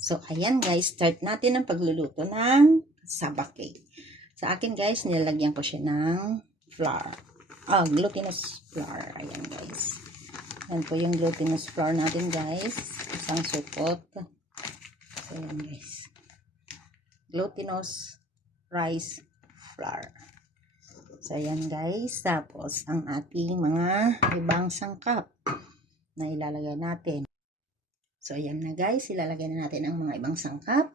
So, ayan guys, start natin ang pagluluto ng saba cake. Sa akin guys, nilalagyan ko siya ng flour. Glutinous flour. Ayan guys. Yan po yung glutinous flour natin guys. Isang supot. So, ayan guys. Glutinous rice flour. So, ayan guys. Tapos, ang ating mga ibang sangkap na ilalagay natin. So, ayan na guys. Ilalagay na natin ang mga ibang sangkap.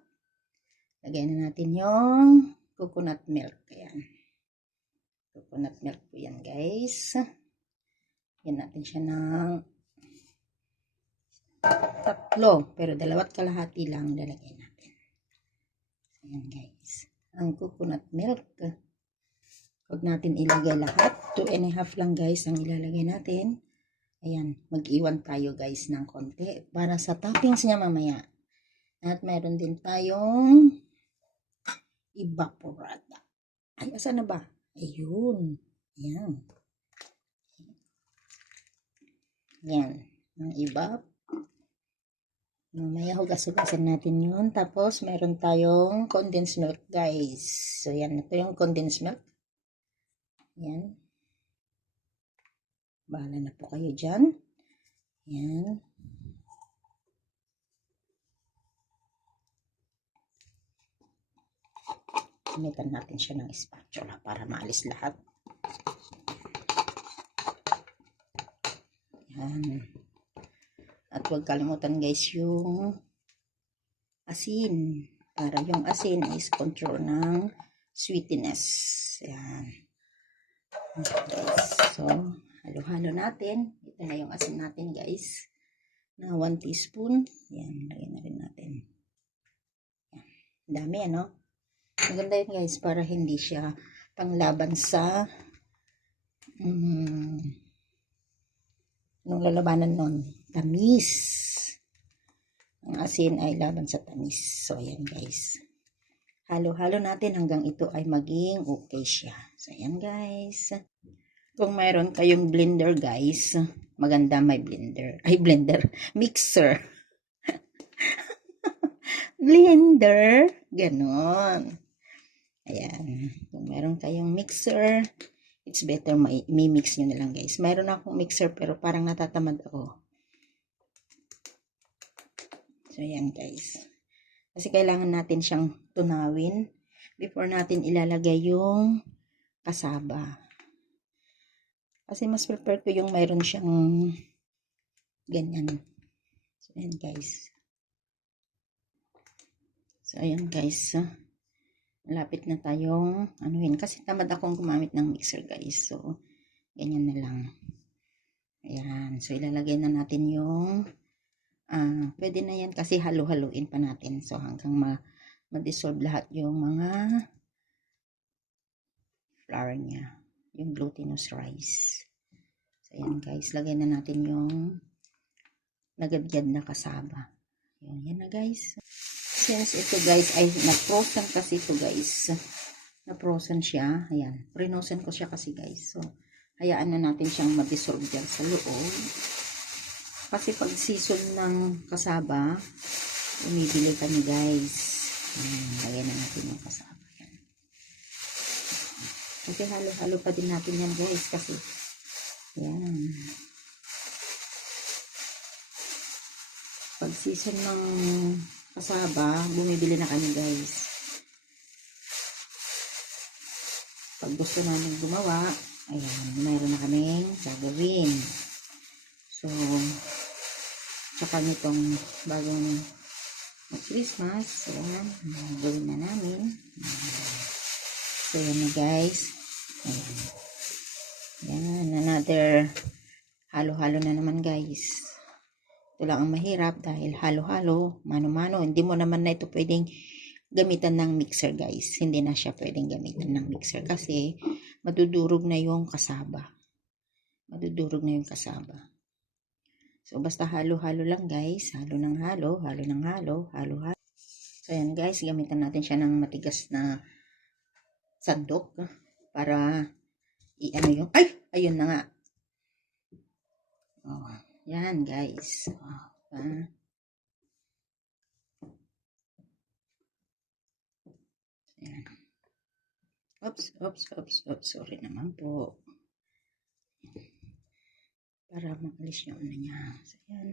Lagyan na natin yung coconut milk. Ayan. Coconut milk po yan guys. Lagyan natin siya ng 3. Pero 2 kalahati lang lalagyan natin. Ayan guys. Ang coconut milk. Huwag natin ilagay lahat. 2½ lang guys ang ilalagay natin. Ayan. Mag-iwan tayo guys ng konti para sa toppings niya mamaya. At meron din tayong evaporada. Ay, asan na ba? Ayun. Ayan. Ayan. Ang evap. Mamaya hugas-hugasan natin yun. Tapos, meron tayong condensed milk, guys. So, yan. Ito yung condensed milk. Ayan. Bahala na po kayo dyan. Ayan. Gamitan natin siya ng spatula para maalis lahat. Ayan. At huwag kalimutan guys yung asin. Para yung asin is control ng sweetness. Ayan. Guys. So, halo-halo natin. Ito na yung asin natin guys. Na 1 teaspoon. Ayan. Lagyan na rin natin. Ayan. Dami ano. Maganda yun guys para hindi siya panglaban sa nung lalabanan nun. Tamis. Ang asin ay laban sa tamis. So, ayan guys. Halo-halo natin hanggang ito ay maging okay siya. So, ayan guys. Kung mayroon kayong blender guys, maganda may blender. Ay, blender. Mixer. Blender. Ganon. Ayan. Kung mayroon kayong mixer, it's better may-mix nyo na lang guys. Mayroon akong mixer pero parang natatamad ako. So, ayan guys. Kasi kailangan natin siyang tunawin before natin ilalagay yung kasaba. Kasi mas prefer ko yung mayroon siyang ganyan. So, ayan guys. So, ayan guys. Malapit na tayong anuhin. Kasi tamad akong gumamit ng mixer guys. So, ganyan na lang. Ayan. So, ilalagay na natin yung pwede na yan kasi halo-haluin pa natin. So, hanggang ma-dissolve lahat yung mga flour niya. Yung glutinous rice. So, ayan guys. Lagay na natin yung nagadyad na kasaba. Yan na guys. Since ito guys ay na-frozen kasi ito guys. Na-frozen siya. Ayan. Prinosen ko siya kasi guys. So, hayaan na natin siyang ma-dissolve dyan sa loob. Kasi pag season ng kasaba, umibili kami guys. Lagyan na natin yung kasaba. Yan. Kasi halo-halo pa din natin yan guys. Kasi, yan. Pag season ng kasaba, bumibili na kami guys. Pag gusto namin gumawa, ayan, mayroon na kaming gagawin. So, tsaka nitong bagong Christmas, ayan, gawin na namin. So, yan na guys. Ayan. Yan, another halo-halo na naman guys. Ito lang ang mahirap dahil halo-halo, mano-mano. Hindi mo naman na ito pwedeng gamitan ng mixer guys. Hindi na siya pwedeng gamitan ng mixer kasi madudurog na yung kasaba. Madudurog na yung kasaba. So, basta halo-halo lang guys. Halo ng halo, halo ng halo, halo-halo. So, ayan guys, gamitan natin siya ng matigas na sandok para i-ano yung, ay! Ayun na nga. Oh, yan guys. Oh, Oops. Sorry naman po. Para makalis yung ano niya. So, yan.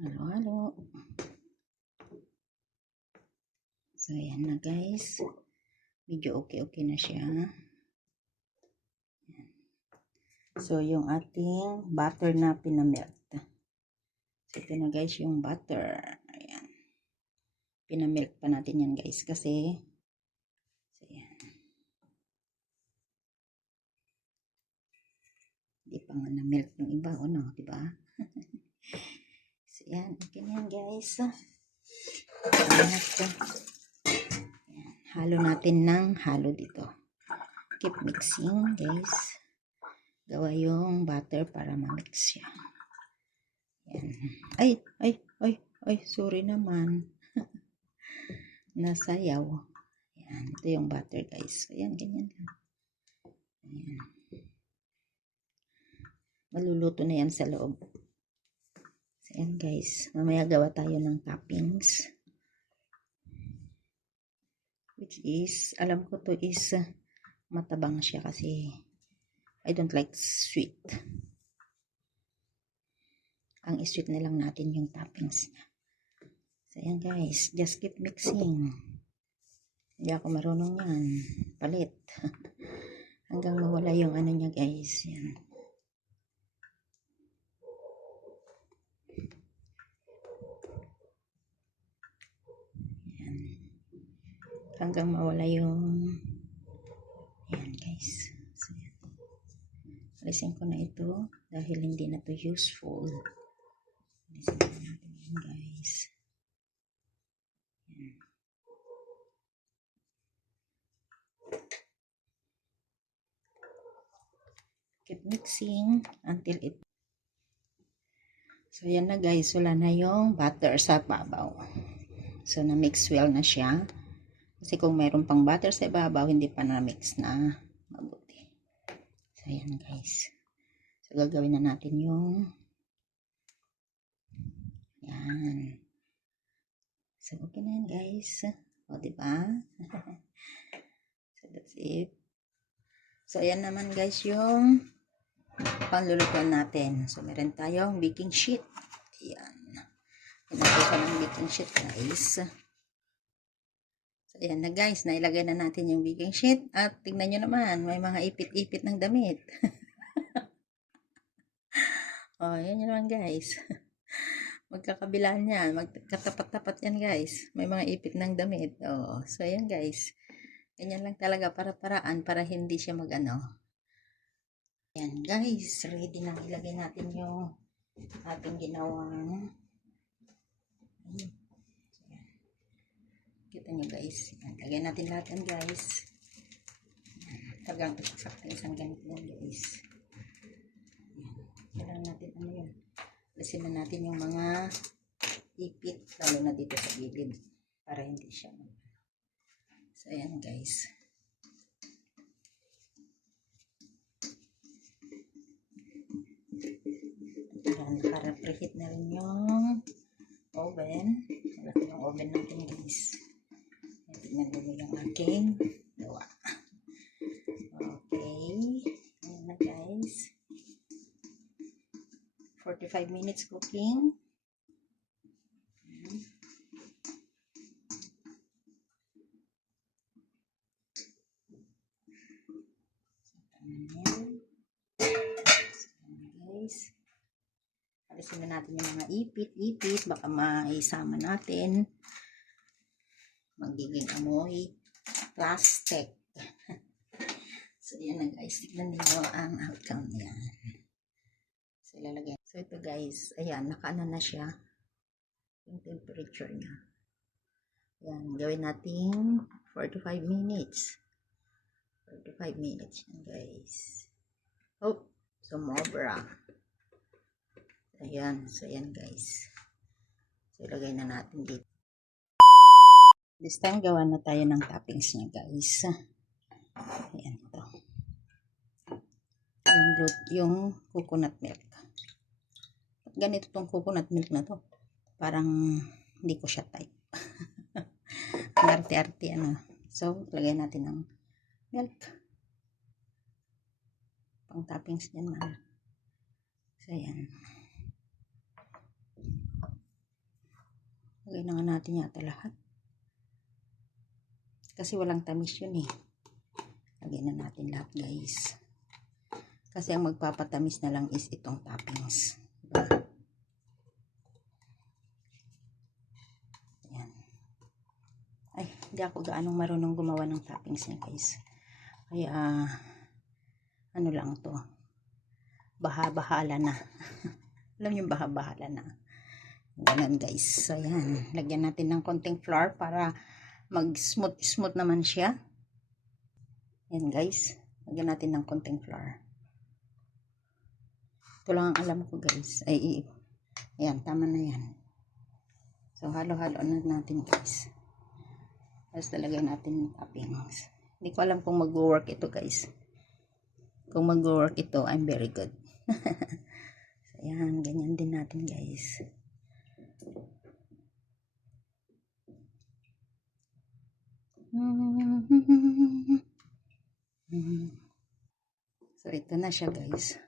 Halo. So, yan na guys. Medyo okay na siya. So, yung ating butter na pinamelt. So, ito na guys yung butter. Ayan. Pinamelt pa natin yan guys kasi so, ayan. Hindi pa nga na-melt yung iba. O no, diba? So, ayan. Okay na yan guys. Ayan. Halo natin ng halo dito. Keep mixing guys. Gawa yung butter para ma-mix siya. Ayan. Ay, sorry naman. Nasayaw. Ayan, ito yung butter guys. Ayan, ganyan lang. Ayan. Maluluto na yan sa loob. So, ayan guys. Mamaya gawa tayo ng toppings. Which is, alam ko to is matabang siya kasi I don't like sweet. Ang sweet na lang natin yung toppings niya. So, ayan guys. Just keep mixing. Hindi ako marunong yan. Palit. Hanggang mawala yung ano niya guys. Yan. Yan. Hanggang mawala yung yan guys. So, yan. Alisin ko na ito dahil hindi na to useful. Alisin na natin yan guys. Yan. Keep mixing until it. So, yan na guys. Wala na yung butter sa babaw. So, na-mix well na siya. Kasi kung mayroon pang butter sa ibabaw, hindi pa na-mix na mabuti. So, yan guys. So, gagawin na natin yung yan. So, okay na yan guys. O, diba? So, that's it. So, ayan naman guys yung panlulutuan natin. So, meron tayong baking sheet. Ayan. Pinagay ko ng baking sheet guys. So, ayan na guys. Nailagay na natin yung baking sheet. At tingnan nyo naman. May mga ipit-ipit ng damit. O, ayan nyo naman guys. Magkakabilaan yan. Magkatapat-tapat yan guys. May mga ipit ng damit. O, so, ayan guys. Ganyan lang talaga para-paraan para hindi siya mag-ano. Ayan guys, ready na ilagay natin yung ating ginawang kita nyo guys. Ayan, lagay natin lahat yan guys. Tagang sakto isang ganito yan guys. Kailangan natin ano yun. Lasin na natin yung mga ipit lalo na dito sa gilid para hindi siya so ayan guys. Para preheat na rin yung oven. Wala yung oven natin guys. Tignan nyo yung aking gawa. Okay. Ayan na guys. 45 minutes cooking. Ayan. Guys. Alisin na natin yung mga ipit-ipit. Baka maisama natin. Magiging amoy plastic. So, yan na guys. Tignan niyo ang outcome niya. So, ilalagay. So, ito guys. Ayan, nakaano na siya. Yung temperature niya. Ayan, gawin natin 45 minutes. 45 minutes yan guys. Oh, sumobra. Ayan, so ayan guys. So, ilagay na natin dito. This time, gawa na tayo ng toppings niya guys. Ayan ito. Yung coconut milk. ganito tong coconut milk na to. Parang hindi ko siya type. Ang arte-arte ano. So, lagay natin ng milk. Pang toppings dyan, mahal. So, ayan. Lagay na nga natin yata lahat. Kasi walang tamis yun eh. Lagay na natin lahat, guys. Kasi ang magpapatamis na lang is itong toppings. Diba? Ayan. Ay, hindi ako gaanong marunong gumawa ng toppings niya, guys. Kaya, ano lang to. Baha-bahala na. Alam yung baha-bahala na. Ganun, guys. So, ayan. Lagyan natin ng konting flour para mag-smooth naman siya. Ayan, guys. Lagyan natin ng konting flour. Ito lang ang alam ko, guys. Ay, ayan, tama na yan. So, halo-halo na natin, guys. Tapos talagay natin yung toppings. Hindi ko alam kung mag-work ito, guys. Kung mag-work ito, I'm very good. So, ayan, ganyan din natin, guys. So, ito na siya, guys.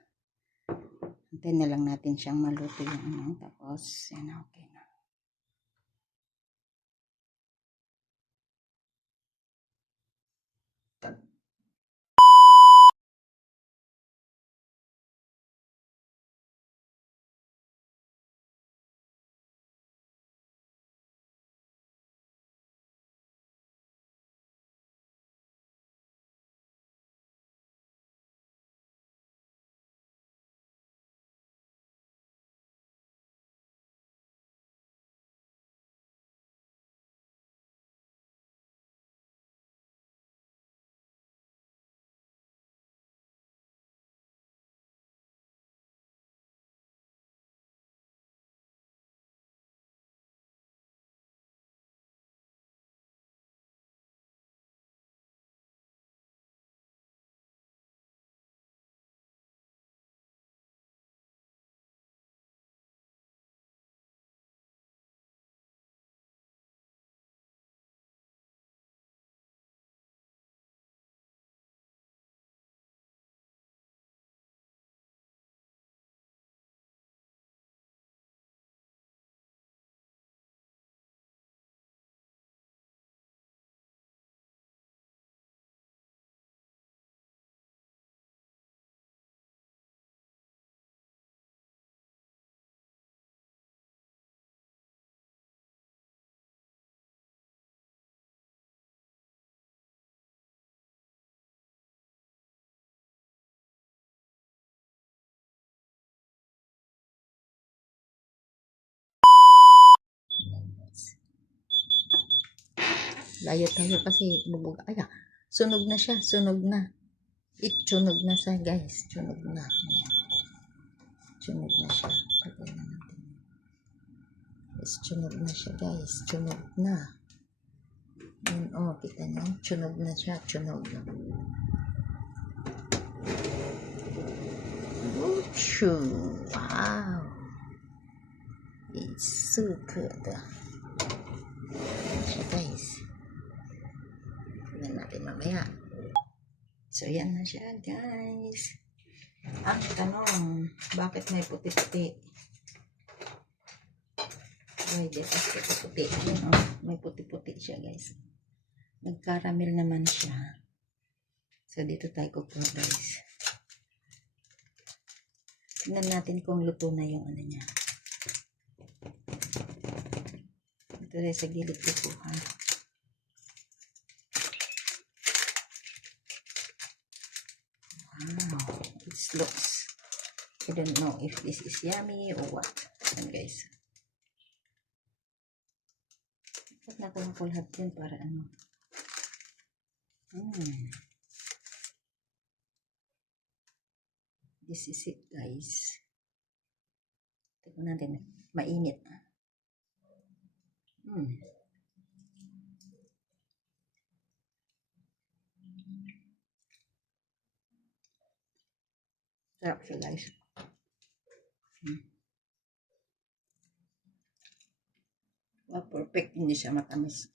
Antayin na lang natin siyang maluto yung ano. Tapos, yan, okay na. Layo tayo kasi bubog. Ay, sunog na siya. Sunog na. Sunog na siya, guys. Sunog na. Ayan. Sunog na siya. Patay na natin. Yes, sunog na siya, guys. Sunog na. Ayan, oh, kita niyo. Sunog na siya. Sunog na. Wow. It's so good. Ayan siya, guys. Tignan natin mamaya. So, yan na siya, guys. Ang tanong, bakit may puti-puti? Ay, dito puti-puti. Ayan, oh, may puti-puti siya, guys. Nag-caramel naman siya. So, dito tayo kukuha, guys. Tignan natin kung luto na yung ano niya. Ito rin sa gilid kukuha. Wow, it looks. I don't know if this is yummy or what. Ayan, guys. Ba't nakuha ko lahat yun para ano? This is it, guys. Tignan natin. Mainit. Sarap siya, guys. perfect, hindi siya matamis.